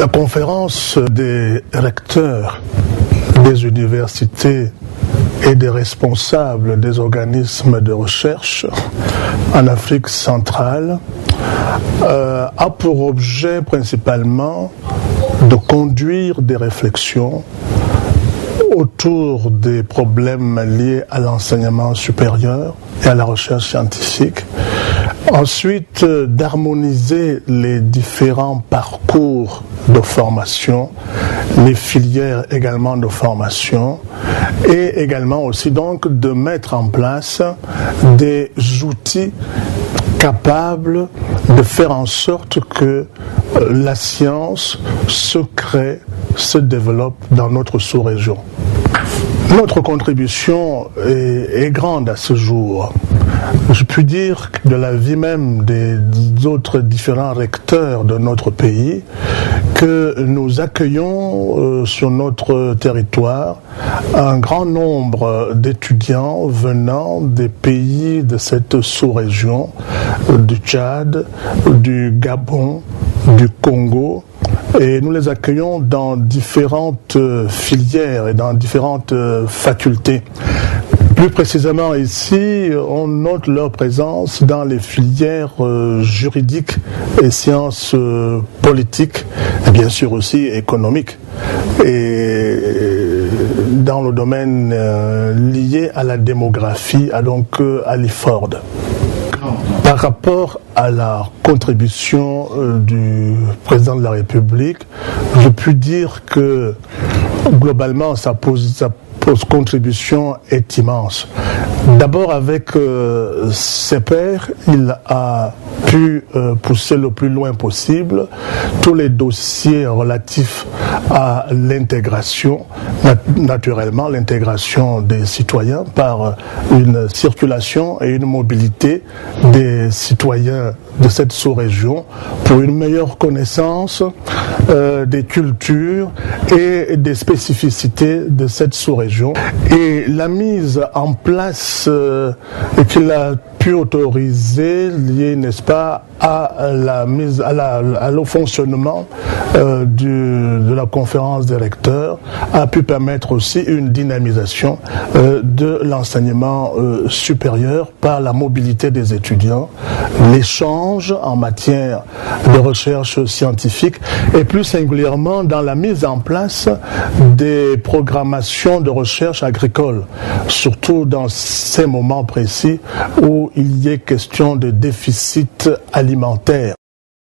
La conférence des recteurs des universités et des responsables des organismes de recherche en Afrique centrale a pour objet principalement de conduire des réflexions autour des problèmes liés à l'enseignement supérieur et à la recherche scientifique. Ensuite, d'harmoniser les différents parcours de formation, les filières également de formation, et également aussi donc de mettre en place des outils capables de faire en sorte que la science se crée, se développe dans notre sous-région. Notre contribution est grande à ce jour. Je puis dire que de la vie même des autres différents recteurs de notre pays, que nous accueillons sur notre territoire un grand nombre d'étudiants venant des pays de cette sous-région, du Tchad, du Gabon, du Congo, et nous les accueillons dans différentes filières et dans différentes facultés. Plus précisément ici, on note leur présence dans les filières juridiques et sciences politiques, et bien sûr aussi économiques, et dans le domaine lié à la démographie, donc à l'IFORD. Par rapport à la contribution du président de la République, je puis dire que globalement sa contribution est immense. D'abord avec ses pairs, il a pu pousser le plus loin possible tous les dossiers relatifs à l'intégration, naturellement l'intégration des citoyens par une circulation et une mobilité des citoyens de cette sous-région pour une meilleure connaissance des cultures et des spécificités de cette sous-région. Et la mise en place qu'il a pu autoriser, liée, n'est-ce pas, au fonctionnement de la conférence des recteurs, a pu permettre aussi une dynamisation de l'enseignement supérieur par la mobilité des étudiants, l'échange en matière de recherche scientifique et plus singulièrement dans la mise en place des programmations de recherche agricole, surtout dans ces moments précis où il y est question de déficit alimentaire.